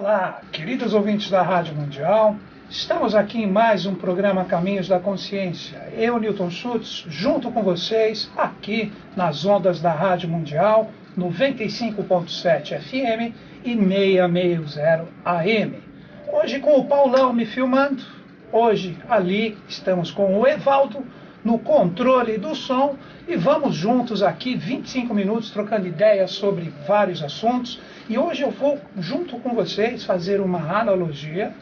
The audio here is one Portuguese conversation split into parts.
Olá, queridos ouvintes da Rádio Mundial. Estamos aqui em mais um programa Caminhos da Consciência. Eu, Newton Schultz, junto com vocês, aqui nas ondas da Rádio Mundial, 95.7 FM e 660 AM. Hoje com o Paulão me filmando, hoje ali estamos com o Evaldo no controle do som e vamos juntos aqui 25 minutos trocando ideias sobre vários assuntos. E hoje eu vou, junto com vocês, fazer uma analogia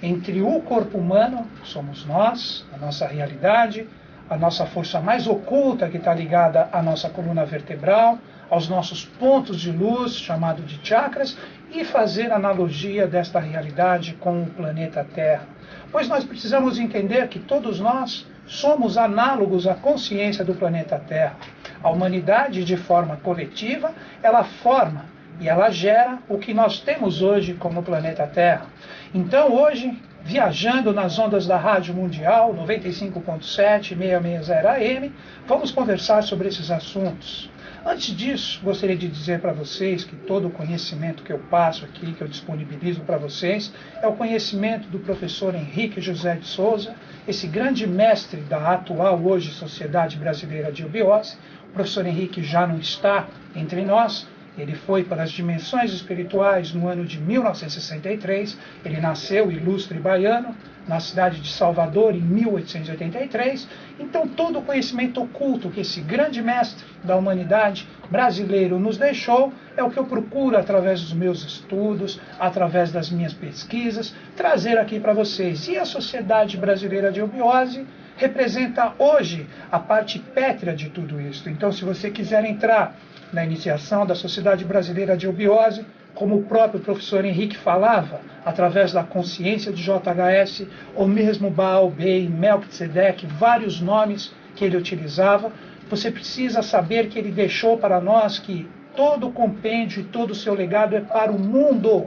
entre o corpo humano, que somos nós, a nossa realidade, a nossa força mais oculta que está ligada à nossa coluna vertebral, aos nossos pontos de luz, chamado de chakras, e fazer analogia desta realidade com o planeta Terra. Pois nós precisamos entender que todos nós somos análogos à consciência do planeta Terra. A humanidade, de forma coletiva, ela forma e ela gera o que nós temos hoje como planeta Terra. Então hoje, viajando nas ondas da Rádio Mundial, 95.7, 660 AM, vamos conversar sobre esses assuntos. Antes disso, gostaria de dizer para vocês que todo o conhecimento que eu passo aqui, que eu disponibilizo para vocês, é o conhecimento do professor Henrique José de Souza, esse grande mestre da atual hoje Sociedade Brasileira de Obiose. O professor Henrique já não está entre nós. Ele foi para as dimensões espirituais no ano de 1963, ele nasceu ilustre baiano, na cidade de Salvador, em 1883. Então todo o conhecimento oculto que esse grande mestre da humanidade brasileiro nos deixou, é o que eu procuro através dos meus estudos, através das minhas pesquisas, trazer aqui para vocês. E a Sociedade Brasileira de Obiose representa hoje a parte pétrea de tudo isso. Então se você quiser entrar na iniciação da Sociedade Brasileira de Obiose, como o próprio professor Henrique falava, através da consciência de JHS, ou mesmo Baal, Bey, Melquisedeque, vários nomes que ele utilizava, você precisa saber que ele deixou para nós que todo o compêndio e todo o seu legado é para o mundo.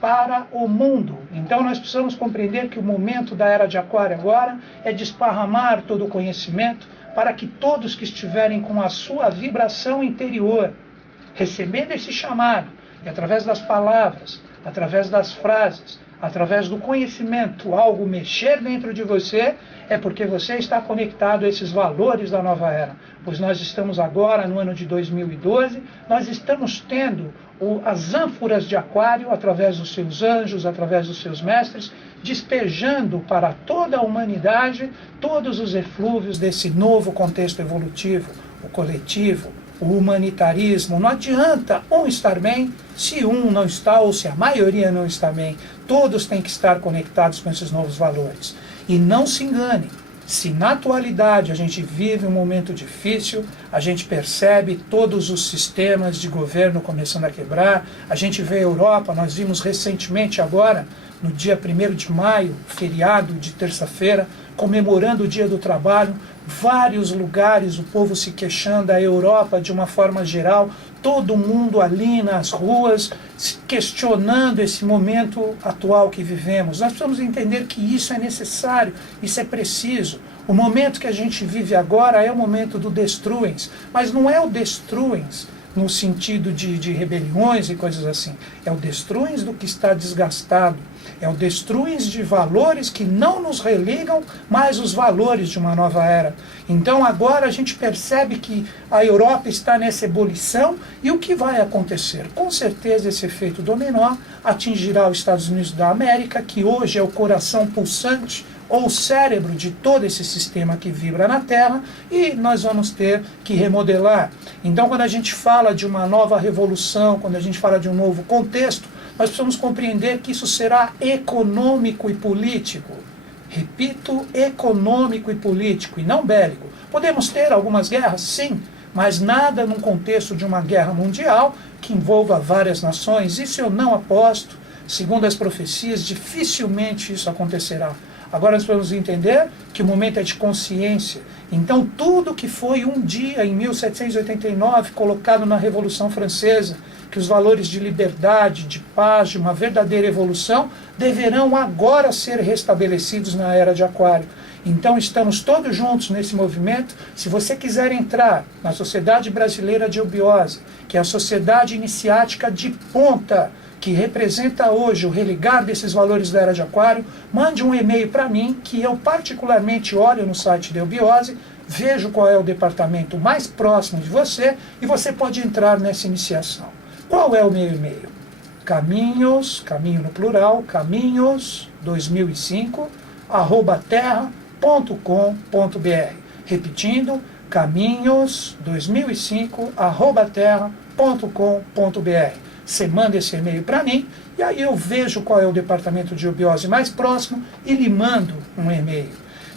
Para o mundo. Então nós precisamos compreender que o momento da Era de Aquário agora é desparramar todo o conhecimento, para que todos que estiverem com a sua vibração interior, recebendo esse chamado, e através das palavras, através das frases, através do conhecimento, algo mexer dentro de você, é porque você está conectado a esses valores da nova era. Pois nós estamos agora no ano de 2012, nós estamos tendo as ânforas de Aquário, através dos seus anjos, através dos seus mestres, despejando para toda a humanidade todos os eflúvios desse novo contexto evolutivo, o coletivo, o humanitarismo. Não adianta um estar bem se um não está ou se a maioria não está bem. Todos têm que estar conectados com esses novos valores. E não se engane, se na atualidade a gente vive um momento difícil, a gente percebe todos os sistemas de governo começando a quebrar, a gente vê a Europa, nós vimos recentemente agora, no dia 1º de maio, feriado de terça-feira, comemorando o Dia do Trabalho, vários lugares, o povo se queixando, a Europa de uma forma geral, todo mundo ali nas ruas, questionando esse momento atual que vivemos. Nós precisamos entender que isso é necessário, isso é preciso. O momento que a gente vive agora é o momento do destruens, mas não é o destruens no sentido de rebeliões e coisas assim. É o destruens do que está desgastado. É o destruens de valores que não nos religam mais os valores de uma nova era. Então agora a gente percebe que a Europa está nessa ebulição e o que vai acontecer? Com certeza esse efeito dominó atingirá os Estados Unidos da América, que hoje é o coração pulsante ou o cérebro de todo esse sistema que vibra na Terra, e nós vamos ter que remodelar. Então quando a gente fala de uma nova revolução, quando a gente fala de um novo contexto, nós precisamos compreender que isso será econômico e político. Repito, econômico e político, e não bélico. Podemos ter algumas guerras, sim, mas nada num contexto de uma guerra mundial que envolva várias nações. Isso eu não aposto. Segundo as profecias, dificilmente isso acontecerá. Agora nós podemos entender que o momento é de consciência. Então tudo que foi um dia, em 1789, colocado na Revolução Francesa, que os valores de liberdade, de paz, de uma verdadeira evolução, deverão agora ser restabelecidos na Era de Aquário. Então estamos todos juntos nesse movimento. Se você quiser entrar na Sociedade Brasileira de Eubiose, que é a sociedade iniciática de ponta, que representa hoje o religar desses valores da Era de Aquário, mande um e-mail para mim, que eu particularmente olho no site da Eubiose, vejo qual é o departamento mais próximo de você e você pode entrar nessa iniciação. Qual é o meu e-mail? Caminhos, caminho no plural, caminhos 2005, @terra.com.br. Repetindo, caminhos 2005, terra.com.br. Você manda esse e-mail para mim e aí eu vejo qual é o departamento de eubiose mais próximo e lhe mando um e-mail.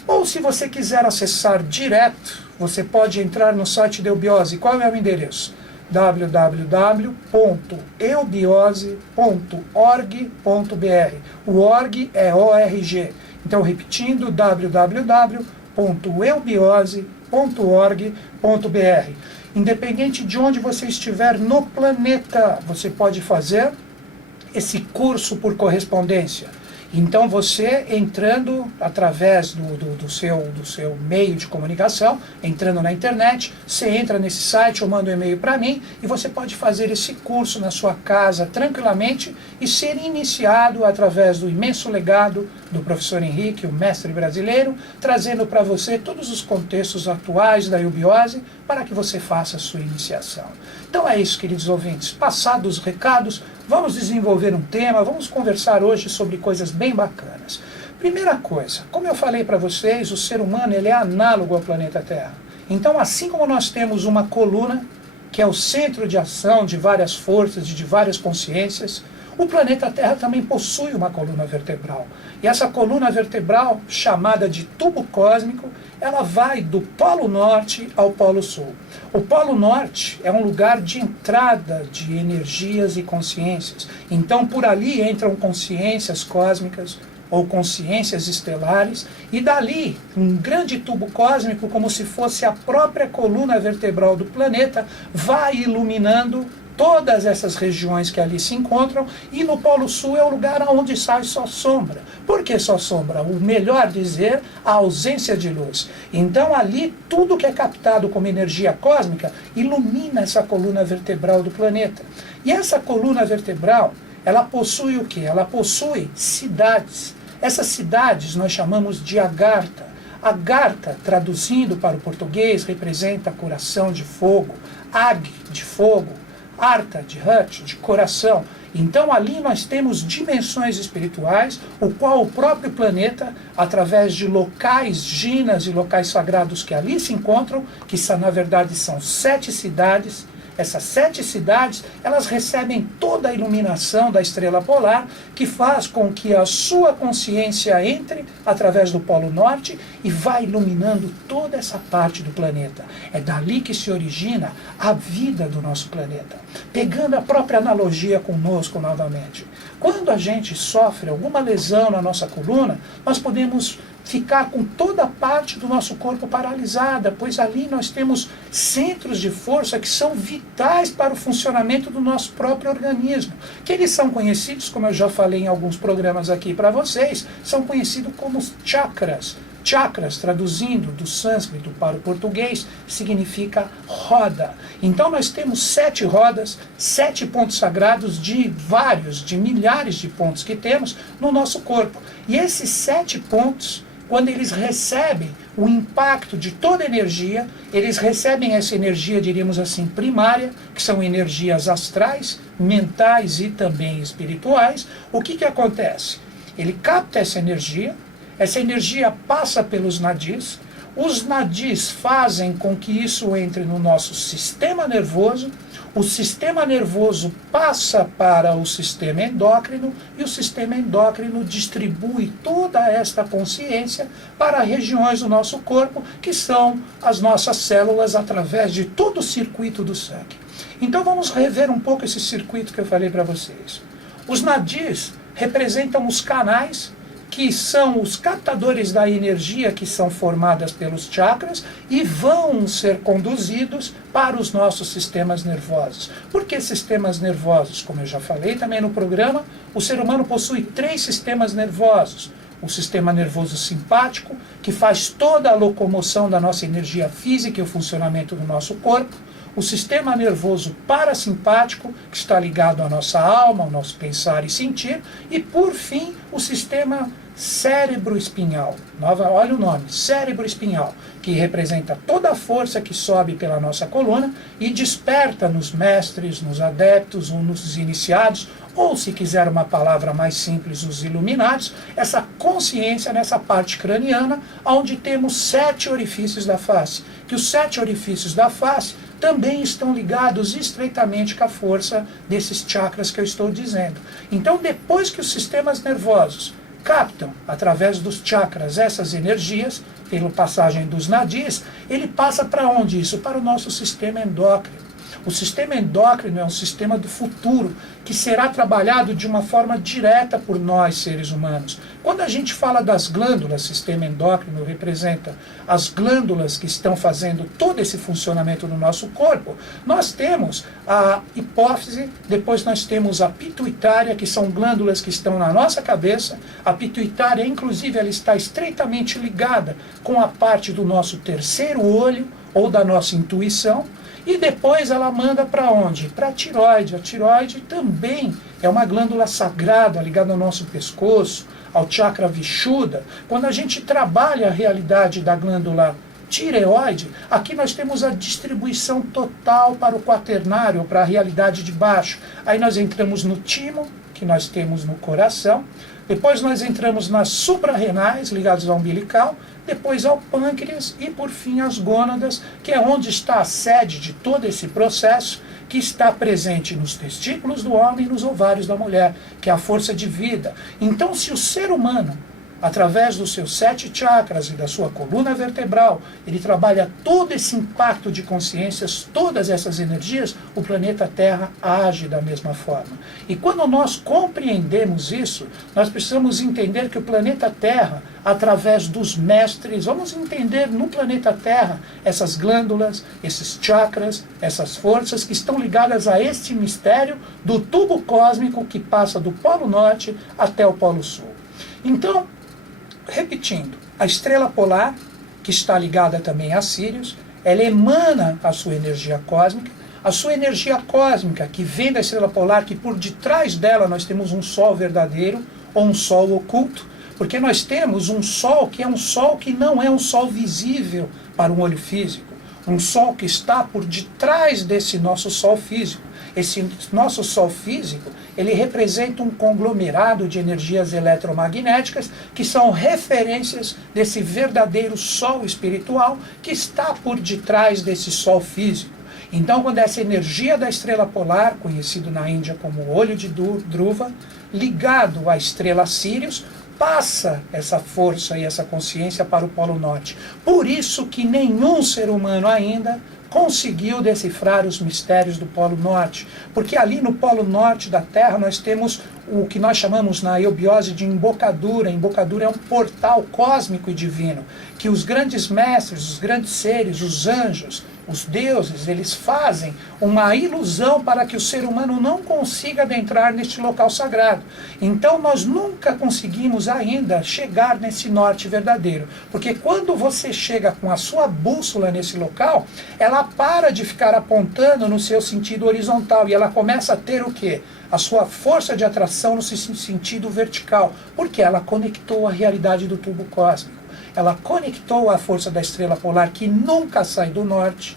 Ou se você quiser acessar direto, você pode entrar no site da Eubiose. Qual é o endereço? www.eubiose.org.br. O org é ORG. Então, repetindo, www.eubiose.org.br. Independente de onde você estiver no planeta, você pode fazer esse curso por correspondência. Então você entrando através do seu meio de comunicação, entrando na internet, você entra nesse site ou manda um e-mail para mim e você pode fazer esse curso na sua casa tranquilamente e ser iniciado através do imenso legado do professor Henrique, o mestre brasileiro, trazendo para você todos os contextos atuais da eubiose para que você faça a sua iniciação. Então é isso, queridos ouvintes. Passados os recados, vamos desenvolver um tema, vamos conversar hoje sobre coisas bem bacanas. Primeira coisa, como eu falei para vocês, o ser humano ele é análogo ao planeta Terra. Então, assim como nós temos uma coluna, que é o centro de ação de várias forças e de várias consciências, o planeta Terra também possui uma coluna vertebral. E essa coluna vertebral, chamada de tubo cósmico, ela vai do Polo Norte ao Polo Sul. O Polo Norte é um lugar de entrada de energias e consciências. Então, por ali entram consciências cósmicas ou consciências estelares, e dali, um grande tubo cósmico, como se fosse a própria coluna vertebral do planeta, vai iluminando todas essas regiões que ali se encontram, e no Polo Sul é o lugar onde sai só sombra. Por que só sombra? O melhor dizer, a ausência de luz. Então ali, tudo que é captado como energia cósmica, ilumina essa coluna vertebral do planeta. E essa coluna vertebral, ela possui o quê? Ela possui cidades. Essas cidades nós chamamos de Agartha. Agartha, traduzindo para o português, representa coração de fogo, Ag, de fogo, Artha, de Hut, de coração. Então ali nós temos dimensões espirituais, o qual o próprio planeta, através de locais, ginas e locais sagrados que ali se encontram, que na verdade são 7 cidades, essas 7 cidades, elas recebem toda a iluminação da estrela polar, que faz com que a sua consciência entre através do Polo Norte e vá iluminando toda essa parte do planeta. É dali que se origina a vida do nosso planeta. Pegando a própria analogia conosco novamente. Quando a gente sofre alguma lesão na nossa coluna, nós podemos ficar com toda a parte do nosso corpo paralisada, pois ali nós temos centros de força que são vitais para o funcionamento do nosso próprio organismo, que eles são conhecidos, como eu já falei em alguns programas aqui para vocês, são conhecidos como chakras. Chakras, traduzindo do sânscrito para o português, significa roda. Então nós temos 7 rodas, 7 pontos sagrados de milhares de pontos que temos no nosso corpo. E esses 7 pontos, quando eles recebem o impacto de toda a energia, eles recebem essa energia, diríamos assim, primária, que são energias astrais, mentais e também espirituais. O que acontece? Ele capta essa energia passa pelos nadis, os nadis fazem com que isso entre no nosso sistema nervoso, o sistema nervoso passa para o sistema endócrino e o sistema endócrino distribui toda esta consciência para regiões do nosso corpo, que são as nossas células através de todo o circuito do sangue. Então vamos rever um pouco esse circuito que eu falei para vocês. Os nadis representam os canais, que são os captadores da energia que são formadas pelos chakras e vão ser conduzidos para os nossos sistemas nervosos. Por que sistemas nervosos? Como eu já falei também no programa, o ser humano possui 3 sistemas nervosos. o sistema nervoso simpático, que faz toda a locomoção da nossa energia física e o funcionamento do nosso corpo, o sistema nervoso parasimpático, que está ligado à nossa alma, ao nosso pensar e sentir, e, por fim, o sistema cérebro-espinhal. Olha o nome, cérebro-espinhal, que representa toda a força que sobe pela nossa coluna e desperta nos mestres, nos adeptos ou nos iniciados, ou, se quiser uma palavra mais simples, os iluminados, essa consciência nessa parte craniana, onde temos 7 orifícios da face, que os 7 orifícios da face também estão ligados estreitamente com a força desses chakras que eu estou dizendo. Então, depois que os sistemas nervosos captam, através dos chakras, essas energias, pela passagem dos nadis, ele passa para onde isso? Para o nosso sistema endócrino. O sistema endócrino é um sistema do futuro, que será trabalhado de uma forma direta por nós, seres humanos. Quando a gente fala das glândulas, sistema endócrino representa as glândulas que estão fazendo todo esse funcionamento no nosso corpo, nós temos a hipófise, depois nós temos a pituitária, que são glândulas que estão na nossa cabeça. A pituitária, inclusive, ela está estreitamente ligada com a parte do nosso terceiro olho, ou da nossa intuição, e depois ela manda para onde? Para a tireoide. A tireoide também é uma glândula sagrada ligada ao nosso pescoço, ao chakra vishuddha. Quando a gente trabalha a realidade da glândula tireoide, aqui nós temos a distribuição total para o quaternário, para a realidade de baixo. Aí nós entramos no timo, que nós temos no coração. Depois nós entramos nas suprarrenais, ligadas ao umbilical, depois ao pâncreas e, por fim, as gônadas, que é onde está a sede de todo esse processo, que está presente nos testículos do homem e nos ovários da mulher, que é a força de vida. Então, se o ser humano, através dos seus 7 chakras e da sua coluna vertebral, ele trabalha todo esse impacto de consciências, todas essas energias, o planeta Terra age da mesma forma. E quando nós compreendemos isso, nós precisamos entender que o planeta Terra, através dos mestres, vamos entender no planeta Terra essas glândulas, esses chakras, essas forças que estão ligadas a este mistério do tubo cósmico que passa do Polo Norte até o Polo Sul. Então, repetindo, a estrela polar, que está ligada também a Sírius, ela emana a sua energia cósmica. A sua energia cósmica, que vem da estrela polar, que por detrás dela nós temos um sol verdadeiro, ou um sol oculto, porque nós temos um sol que não é um sol visível para um olho físico, um sol que está por detrás desse nosso sol físico. Esse nosso sol físico, ele representa um conglomerado de energias eletromagnéticas que são referências desse verdadeiro sol espiritual que está por detrás desse sol físico. Então, quando essa energia da estrela polar, conhecido na Índia como olho de Dhruva, ligado à estrela Sírius, passa essa força e essa consciência para o Polo Norte. Por isso que nenhum ser humano ainda conseguiu decifrar os mistérios do Polo Norte, porque ali no Polo Norte da Terra nós temos o que nós chamamos na eubiose de embocadura. A embocadura é um portal cósmico e divino, que os grandes mestres, os grandes seres, os anjos, os deuses, eles fazem uma ilusão para que o ser humano não consiga adentrar neste local sagrado. Então nós nunca conseguimos ainda chegar nesse norte verdadeiro, porque quando você chega com a sua bússola nesse local, ela para de ficar apontando no seu sentido horizontal e ela começa a ter o quê? A sua força de atração no sentido vertical, porque ela conectou a realidade do tubo cósmico. Ela conectou a força da estrela polar, que nunca sai do norte.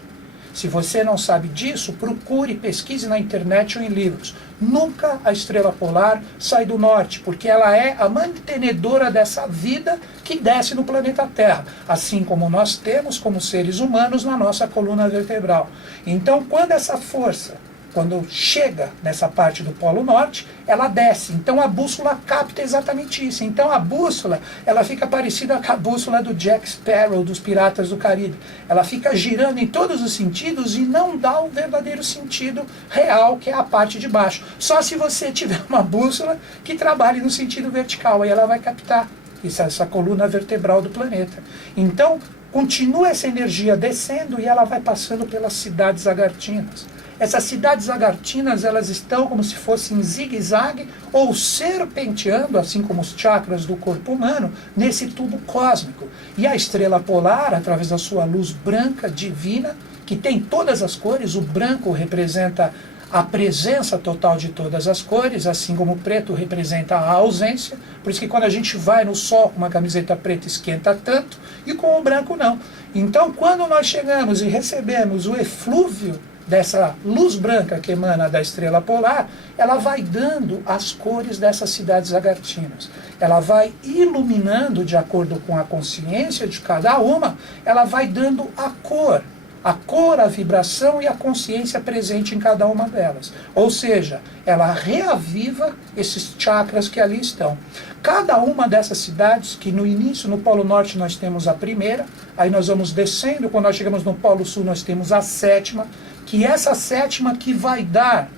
Se você não sabe disso, procure, pesquise na internet ou em livros. Nunca a estrela polar sai do norte, porque ela é a mantenedora dessa vida que desce no planeta Terra, assim como nós temos como seres humanos na nossa coluna vertebral. Então, quando essa força, quando chega nessa parte do Polo Norte, ela desce. Então a bússola capta exatamente isso. Então a bússola, ela fica parecida com a bússola do Jack Sparrow, dos Piratas do Caribe. Ela fica girando em todos os sentidos e não dá o verdadeiro sentido real, que é a parte de baixo. Só se você tiver uma bússola que trabalhe no sentido vertical, aí ela vai captar essa coluna vertebral do planeta. Então, continua essa energia descendo e ela vai passando pelas cidades lagartinas. Essas cidades agartinas, elas estão como se fossem em zigue-zague ou serpenteando, assim como os chakras do corpo humano, nesse tubo cósmico. E a estrela polar, através da sua luz branca divina, que tem todas as cores, o branco representa a presença total de todas as cores, assim como o preto representa a ausência. Por isso que quando a gente vai no sol com uma camiseta preta esquenta tanto, e com o branco não. Então, quando nós chegamos e recebemos o eflúvio dessa luz branca que emana da estrela polar, ela vai dando as cores dessas cidades agartinas. Ela vai iluminando, de acordo com a consciência de cada uma, ela vai dando a cor, a vibração e a consciência presente em cada uma delas. Ou seja, ela reaviva esses chakras que ali estão. Cada uma dessas cidades, que no início, no Polo Norte, nós temos a primeira, aí nós vamos descendo, quando nós chegamos no Polo Sul, nós temos a sétima, que essa sétima que vai dar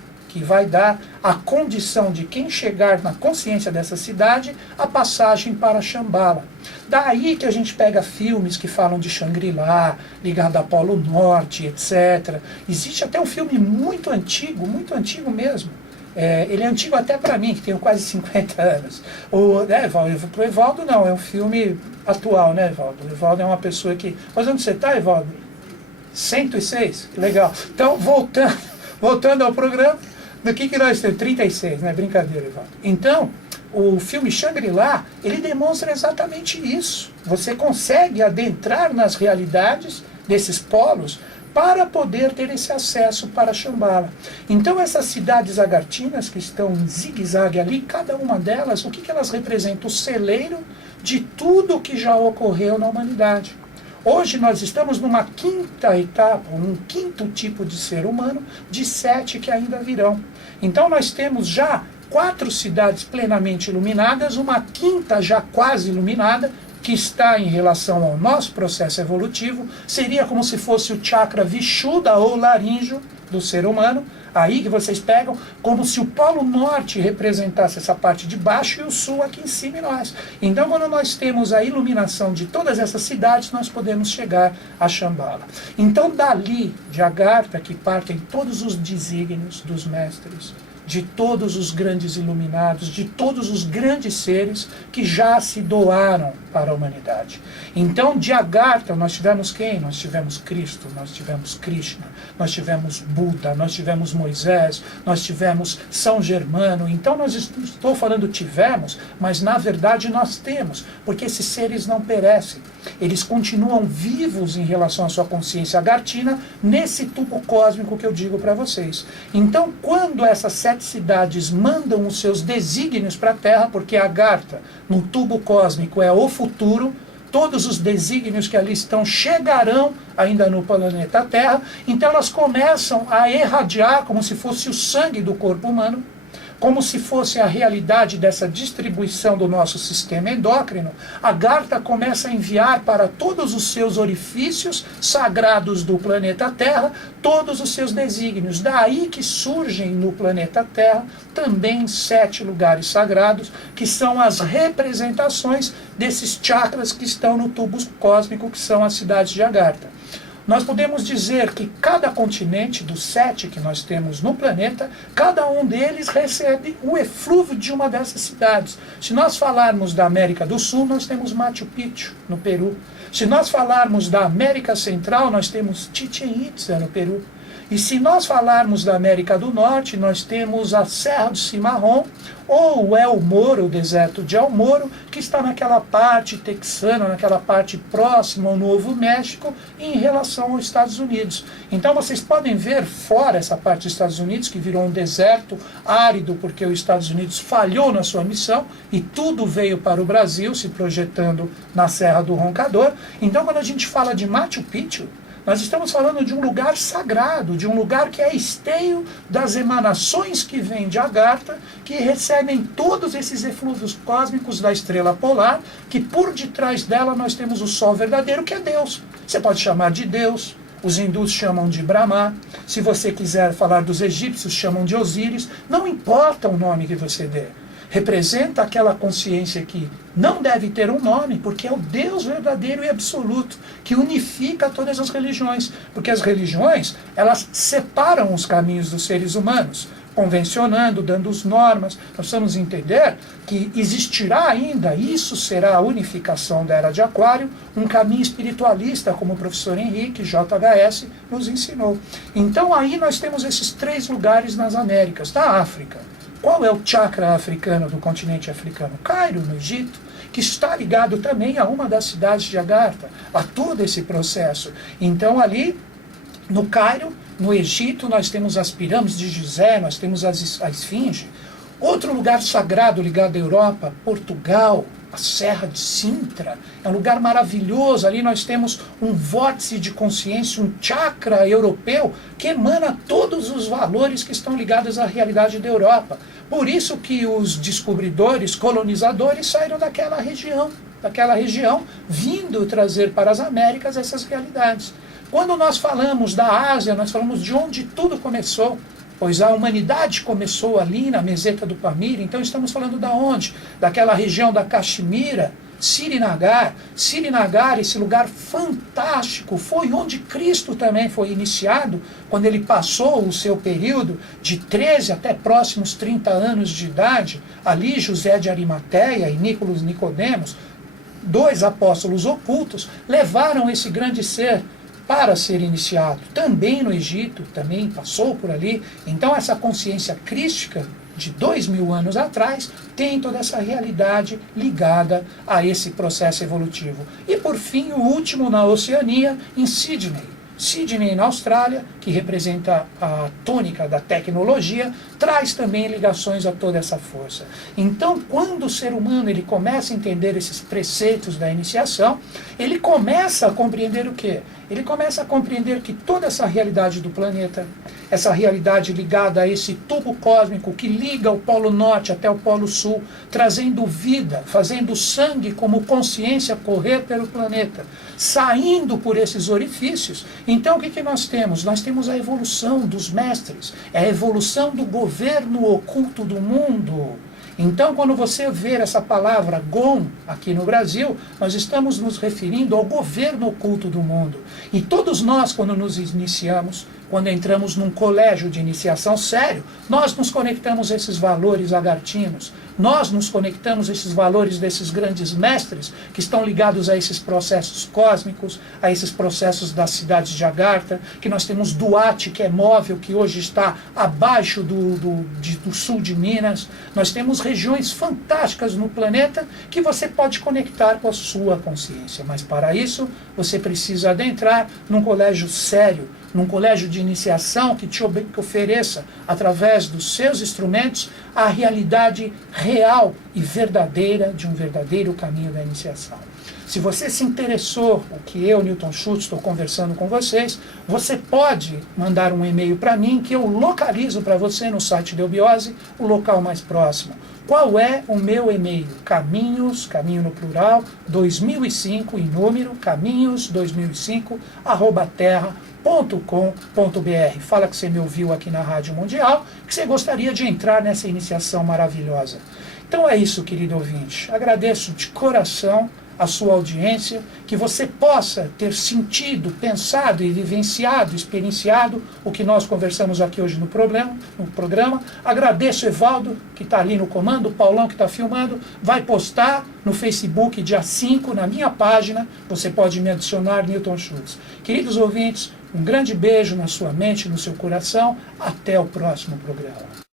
a condição de quem chegar na consciência dessa cidade, a passagem para Shambhala. Daí que a gente pega filmes que falam de Shangri-La, ligado a Polo Norte, etc. Existe até um filme muito antigo mesmo. Ele é antigo até para mim, que tenho quase 50 anos. Pro Evaldo não, é um filme atual, né, Evaldo? O Evaldo é uma pessoa que... Mas onde você está, Evaldo? 106? Que legal. Então, voltando ao programa, do que nós temos? 36, não é brincadeira, Evaldo. Então, o filme Shangri-La, ele demonstra exatamente isso. Você consegue adentrar nas realidades desses polos para poder ter esse acesso para Shambhala. Então, essas cidades agartinas que estão em zigue-zague ali, cada uma delas, o que elas representam? O celeiro de tudo que já ocorreu na humanidade. Hoje nós estamos numa quinta etapa, um quinto tipo de ser humano, de 7 que ainda virão. Então nós temos já 4 cidades plenamente iluminadas, uma quinta já quase iluminada, que está em relação ao nosso processo evolutivo, seria como se fosse o chakra Vishuddha ou laríngeo do ser humano, aí que vocês pegam, como se o Polo Norte representasse essa parte de baixo e o Sul aqui em cima em nós. Então, quando nós temos a iluminação de todas essas cidades, nós podemos chegar a Shambhala. Então, dali, de Agartha, que partem todos os desígnios dos mestres, de todos os grandes iluminados, de todos os grandes seres que já se doaram para a humanidade. Então, de Agartha, nós tivemos quem? Nós tivemos Cristo, nós tivemos Krishna, nós tivemos Buda, nós tivemos Moisés, nós tivemos São Germano. Então, estou falando tivemos, mas na verdade nós temos, porque esses seres não perecem. Eles continuam vivos em relação à sua consciência agartina, nesse tubo cósmico que eu digo para vocês. Então, quando essas 7 cidades mandam os seus desígnios para a Terra, porque Agartha, no tubo cósmico, é o futuro, todos os desígnios que ali estão chegarão ainda no planeta Terra, então elas começam a irradiar como se fosse o sangue do corpo humano, como se fosse a realidade dessa distribuição do nosso sistema endócrino. Agartha começa a enviar para todos os seus orifícios sagrados do planeta Terra todos os seus desígnios. Daí que surgem no planeta Terra também 7 lugares sagrados, que são as representações desses chakras que estão no tubo cósmico, que são as cidades de Agartha. Nós podemos dizer que cada continente dos 7 que nós temos no planeta, cada um deles recebe o eflúvio de uma dessas cidades. Se nós falarmos da América do Sul, nós temos Machu Picchu, no Peru. Se nós falarmos da América Central, nós temos Chichén Itzá, no Peru. E se nós falarmos da América do Norte, nós temos a Serra do Cimarrón, ou o El Moro, o deserto de El Moro, que está naquela parte texana, naquela parte próxima ao Novo México, em relação aos Estados Unidos. Então vocês podem ver fora essa parte dos Estados Unidos, que virou um deserto árido, porque os Estados Unidos falhou na sua missão, e tudo veio para o Brasil, se projetando na Serra do Roncador. Então quando a gente fala de Machu Picchu, nós estamos falando de um lugar sagrado, de um lugar que é esteio das emanações que vêm de Agartha, que recebem todos esses eflúvios cósmicos da estrela polar, que por detrás dela nós temos o Sol verdadeiro, que é Deus. Você pode chamar de Deus, os hindus chamam de Brahma, se você quiser falar dos egípcios, chamam de Osíris, não importa o nome que você dê. representa aquela consciência que não deve ter um nome, porque é o Deus verdadeiro e absoluto, que unifica todas as religiões. Porque as religiões, elas separam os caminhos dos seres humanos, convencionando, dando as normas. Nós precisamos entender que existirá ainda, isso será a unificação da Era de Aquário, um caminho espiritualista, como o professor Henrique, JHS, nos ensinou. Então aí nós temos esses 3 lugares nas Américas. Na África, qual é o chakra africano do continente africano? Cairo, no Egito, que está ligado também a uma das cidades de Agartha, a todo esse processo. Então ali, no Cairo, no Egito, nós temos as pirâmides de Gizé, nós temos a Esfinge. Outro lugar sagrado ligado à Europa, Portugal, a Serra de Sintra, é um lugar maravilhoso. Ali nós temos um vórtice de consciência, um chakra europeu que emana todos os valores que estão ligados à realidade da Europa. Por isso que os descobridores, colonizadores saíram daquela região, vindo trazer para as Américas essas realidades. Quando nós falamos da Ásia, nós falamos de onde tudo começou, pois a humanidade começou ali na meseta do Pamir. Então estamos falando da onde? Daquela região da Caxemira, Srinagar. Srinagar, esse lugar fantástico, foi onde Cristo também foi iniciado, quando ele passou o seu período de 13 até próximos 30 anos de idade. Ali José de Arimateia e Nicolas Nicodemos, 2 apóstolos ocultos, levaram esse grande ser para ser iniciado. Também no Egito, também passou por ali. Então essa consciência crística de 2000 anos atrás tem toda essa realidade ligada a esse processo evolutivo. E por fim, o último na Oceania, em Sydney. Sydney, na Austrália, que representa a tônica da tecnologia, traz também ligações a toda essa força. Então, quando o ser humano ele começa a entender esses preceitos da iniciação, ele começa a compreender o quê? Ele começa a compreender que toda essa realidade do planeta, essa realidade ligada a esse tubo cósmico que liga o Polo Norte até o Polo Sul, trazendo vida, fazendo sangue como consciência correr pelo planeta, saindo por esses orifícios. Então o que nós temos? Nós temos a evolução dos mestres, é a evolução do governo oculto do mundo. Então, quando você vê essa palavra GOM aqui no Brasil, nós estamos nos referindo ao governo oculto do mundo. E todos nós, quando nos iniciamos, quando entramos num colégio de iniciação sério, nós nos conectamos a esses valores agartinos, nós nos conectamos a esses valores desses grandes mestres que estão ligados a esses processos cósmicos, a esses processos das cidades de Agartha, que nós temos Duarte, que é móvel, que hoje está abaixo do sul de Minas. Nós temos regiões fantásticas no planeta que você pode conectar com a sua consciência, mas para isso você precisa adentrar num colégio sério, num colégio de iniciação que te ofereça, através dos seus instrumentos, a realidade real e verdadeira de um verdadeiro caminho da iniciação. Se você se interessou, o que eu, Newton Schultz, estou conversando com vocês, você pode mandar um e-mail para mim, que eu localizo para você no site da Eubiose, o local mais próximo. Qual é o meu e-mail? Caminhos, caminho no plural, 2005, em número, caminhos2005, @terra.com.br. Fala que você me ouviu aqui na Rádio Mundial, que você gostaria de entrar nessa iniciação maravilhosa. Então é isso, querido ouvinte. Agradeço de coração a sua audiência, que você possa ter sentido, pensado e vivenciado, experienciado o que nós conversamos aqui hoje no programa. Agradeço o Evaldo, que está ali no comando, o Paulão, que está filmando, vai postar no Facebook dia 5, na minha página, você pode me adicionar, Newton Schultz. Queridos ouvintes, um grande beijo na sua mente, no seu coração, até o próximo programa.